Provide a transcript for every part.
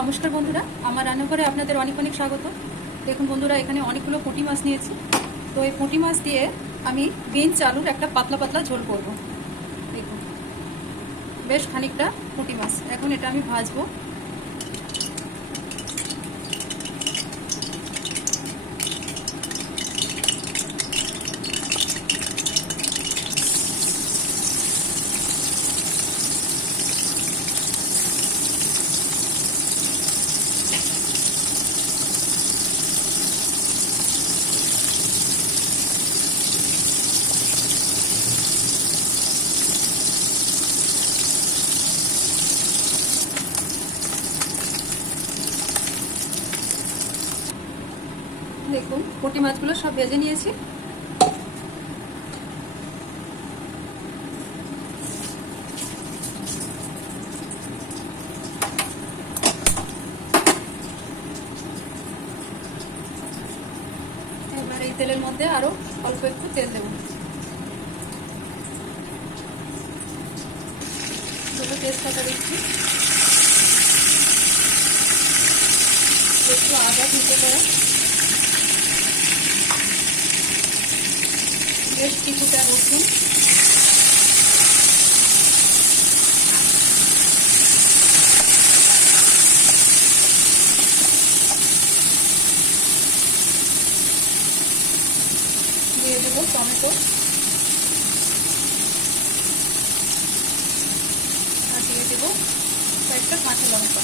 নমস্কার বন্ধুরা, আমার রান্নাঘরে আপনাদের অনেক অনেক স্বাগত। দেখুন বন্ধুরা, এখানে অনেকগুলো পুঁটি মাছ নিয়েছি। তো এই পুঁটি মাছ দিয়ে আমি বিনস আলুর একটা পাতলা পাতলা ঝোল করব। দেখুন, বেশ খানিকটা পুঁটি মাছ, এখন এটা আমি ভাজবো। দেখুন, পুঁটি মাছগুলো সব ভেজে নিয়েছি। এবার এই তেলের মধ্যে আরো অল্প একটু তেল দেবো। দুটো তেজপাতা দিচ্ছি, একটু আদা কুচো করে, বেশ কিছুটা রসুন, দিয়ে দেবো টমেটো, আর দিয়ে দেবো কয়েকটা কাঁচা লঙ্কা।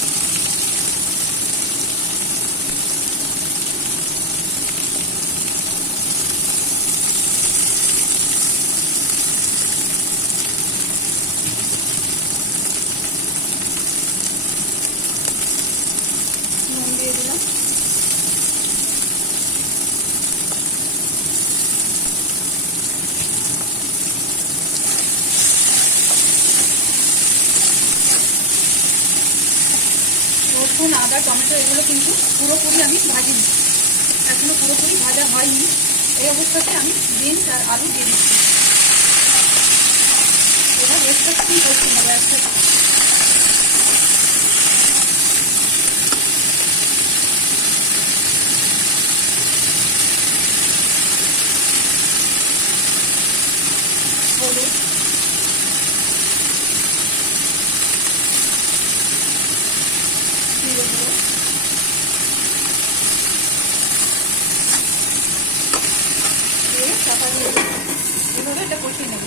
নুন দিয়ে দিলাম। রসুন, আদা, টমেটো এগুলো কিন্তু পুরোপুরি আমি ভাজিনি, এখনো পুরোপুরি ভাজা হয়নি। এই অবস্থাতে আমি বিনস আর আলু দিয়ে দিচ্ছি। এবার এক্সট্রা কি করতে হবে একসাথে। হলুদ, দিয়ে দেবো, দিয়ে চাপা দিয়ে দেবো। এভাবে এটা কষিয়ে নেব।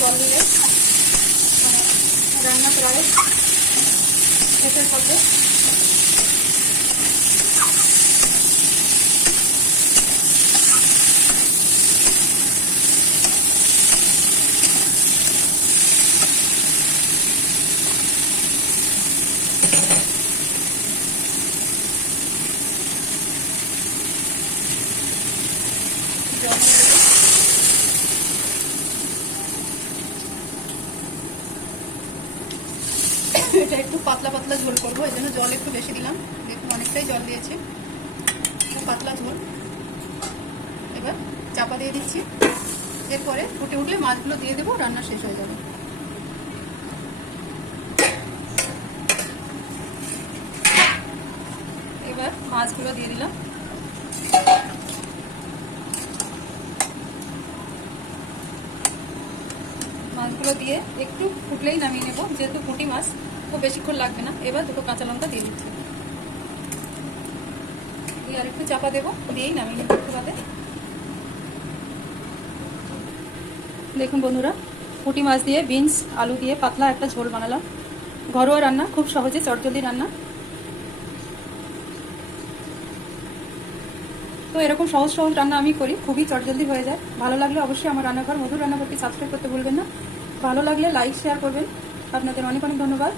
জল দিলে রান্না প্রায় শেষের পথে। এটা একটু পাতলা পাতলা ঝোল করবো, এই জন্য জল একটু বেশি দিলাম। দেখুন, অনেকটাই জল দিয়েছি, খুব পাতলা ঝোল। এবার চাপা দিয়ে দিচ্ছি। এরপরে ফুটে উঠলে মাছগুলো দিয়ে দেবো, রান্না শেষ হয়ে যাবে। এবার মাছগুলো দিয়ে দিলাম। মাছগুলো দিয়ে একটু ফুটলেই নামিয়ে নেবো, যেহেতু পুঁটি মাছ খুব বেশিক্ষণ লাগবে না। এবার দুটো কাঁচা লঙ্কা দিয়ে দিচ্ছি, দিয়ে আর একটু চাপা দেবো, দিয়েই নামিয়ে নেবো একটু বাদে। দেখুন বন্ধুরা, পুঁটি মাছ দিয়ে বিনস আলু দিয়ে পাতলা একটা ঝোল বানালাম। ঘরোয়া রান্না, খুব সহজে চটজলদি রান্না। তো এরকম সহজ সহজ রান্না আমি করি, খুবই চটজলদি হয়ে যায়। ভালো লাগলে অবশ্যই আমার রান্নাঘর মধুর রান্নাঘরটি সাবস্ক্রাইব করতে ভুলবেন না। ভালো লাগলে লাইক শেয়ার করবেন। আপনাদের অনেক অনেক ধন্যবাদ।